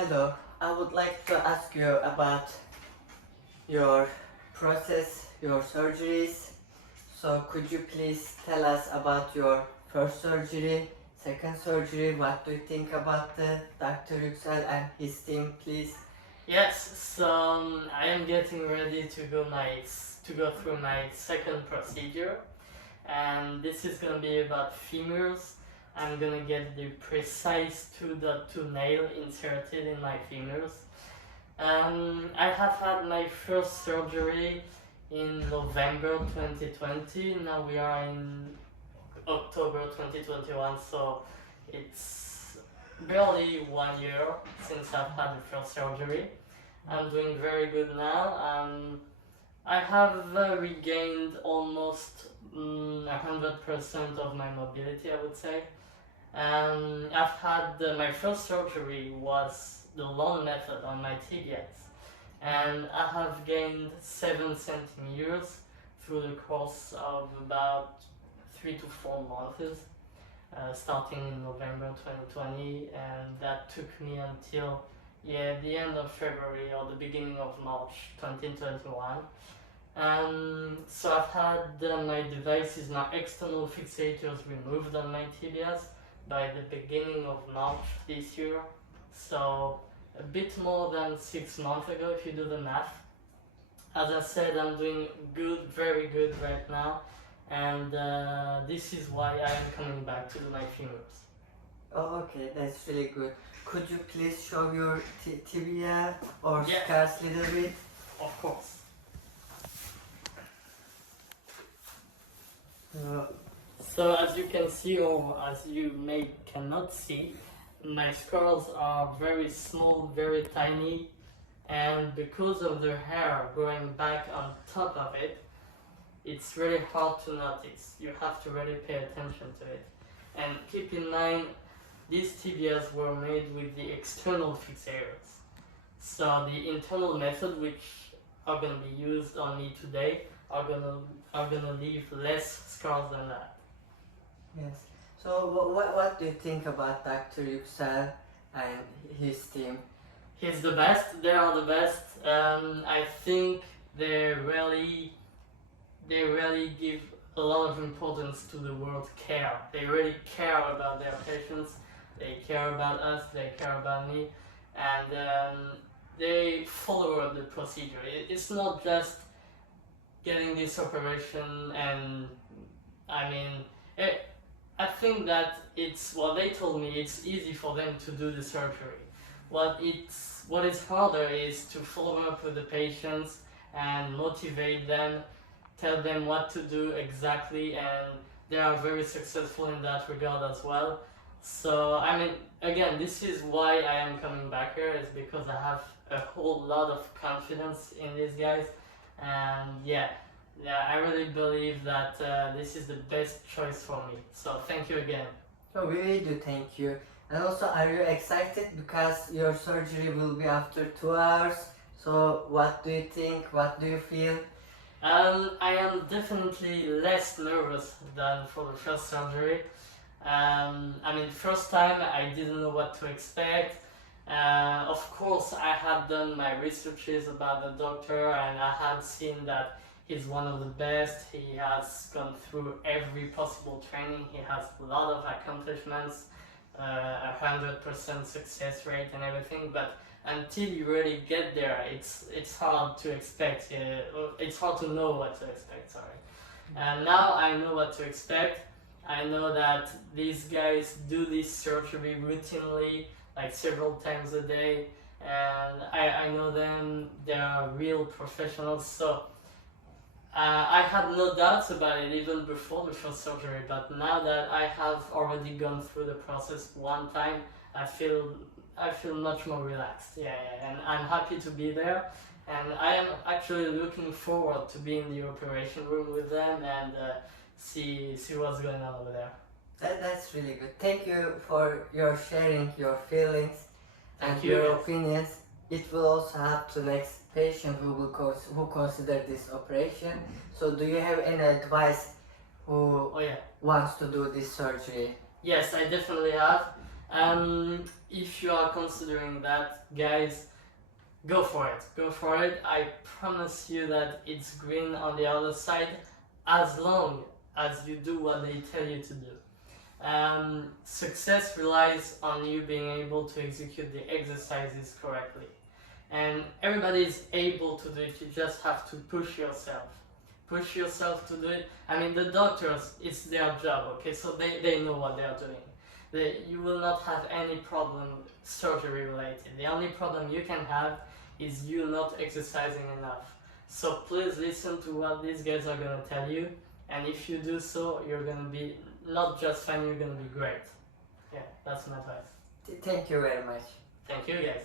Hello, I would like to ask you about your process, your surgeries. So could you please tell us about your first surgery, second surgery, what do you think about the Dr. Yüksel and his team, please? Yes, so I am getting ready to go through my second procedure, and this is gonna be about femurs. I'm gonna get the precise 2.2 nail inserted in my femurs. I have had my first surgery in November 2020. Now we are in October 2021, so it's barely 1 year since I've had the first surgery. I'm doing very good now. I have regained almost 100% of my mobility, I would say. I've had my first surgery was the long method on my tibias, and I have gained 7 centimeters through the course of about 3 to 4 months, starting in November 2020, and that took me until the end of February or the beginning of March 2021. So I've had my devices, my external fixators removed on my tibias by the beginning of March this year. So a bit more than 6 months ago if you do the math. As I said, I'm doing good, very good right now, and this is why I am coming back to do my femurs. Oh, okay, that's really good. Could you please show your tibia or Yes. scars a little bit? Of course. Uh, So as you can see, or as you cannot see, my scars are very small, very tiny, and because of the hair growing back on top of it, it's really hard to notice. You have to really pay attention to it. And keep in mind, these tibias were made with the external fixators. So the internal method, which are going to be used on me today, are gonna leave less scars than that. yes. So what do you think about Dr. Yüksel and his team? He's the best. They are the best. I think they really give a lot of importance to the word care. They really care about their patients. They care about us. They care about me, and they follow up the procedure. It's not just getting this operation, and I mean, I think that it's what they told me. It's easy for them to do the surgery. What is harder is to follow up with the patients and motivate them, tell them what to do exactly, and they are very successful in that regard as well. So I mean, again, this is why I am coming back here, is because I have a whole lot of confidence in these guys, and I really believe that this is the best choice for me. So thank you again. Oh, we really do thank you. And also, are you excited because your surgery will be after 2 hours? So what do you think? What do you feel? I am definitely less nervous than for the first surgery. I mean, first time I didn't know what to expect. Of course, I had done my researches about the doctor, and I had seen that he's one of the best. He has gone through every possible training. He has a lot of accomplishments, 100% success rate and everything. But until you really get there, it's hard to expect. It's hard to know what to expect. Sorry. And now I know what to expect. I know that these guys do this surgery routinely, like several times a day, and I know them. They are real professionals. So I had no doubts about it even before the first surgery. But now that I have already gone through the process one time, I feel much more relaxed. And I'm happy to be there. And I am actually looking forward to be in the operation room with them and see what's going on over there. That's really good. Thank you for your sharing your feelings and Thank you. your opinions. It will also help the next patient who consider this operation. So do you have any advice who Oh yeah. wants to do this surgery? Yes, I definitely have. if you are considering that, guys, go for it. Go for it. I promise you that it's green on the other side as long as you do what they tell you to do. Success relies on you being able to execute the exercises correctly. And everybody is able to do it, you just have to push yourself. Push yourself to do it. I mean, the doctors, it's their job, okay? So they know what they are doing. You will not have any problem surgery related. The only problem you can have is you not exercising enough. So please listen to what these guys are gonna tell you, and if you do so, you're gonna be not just fine, you're gonna be great. Yeah, that's my advice. Thank you very much. Thank you guys.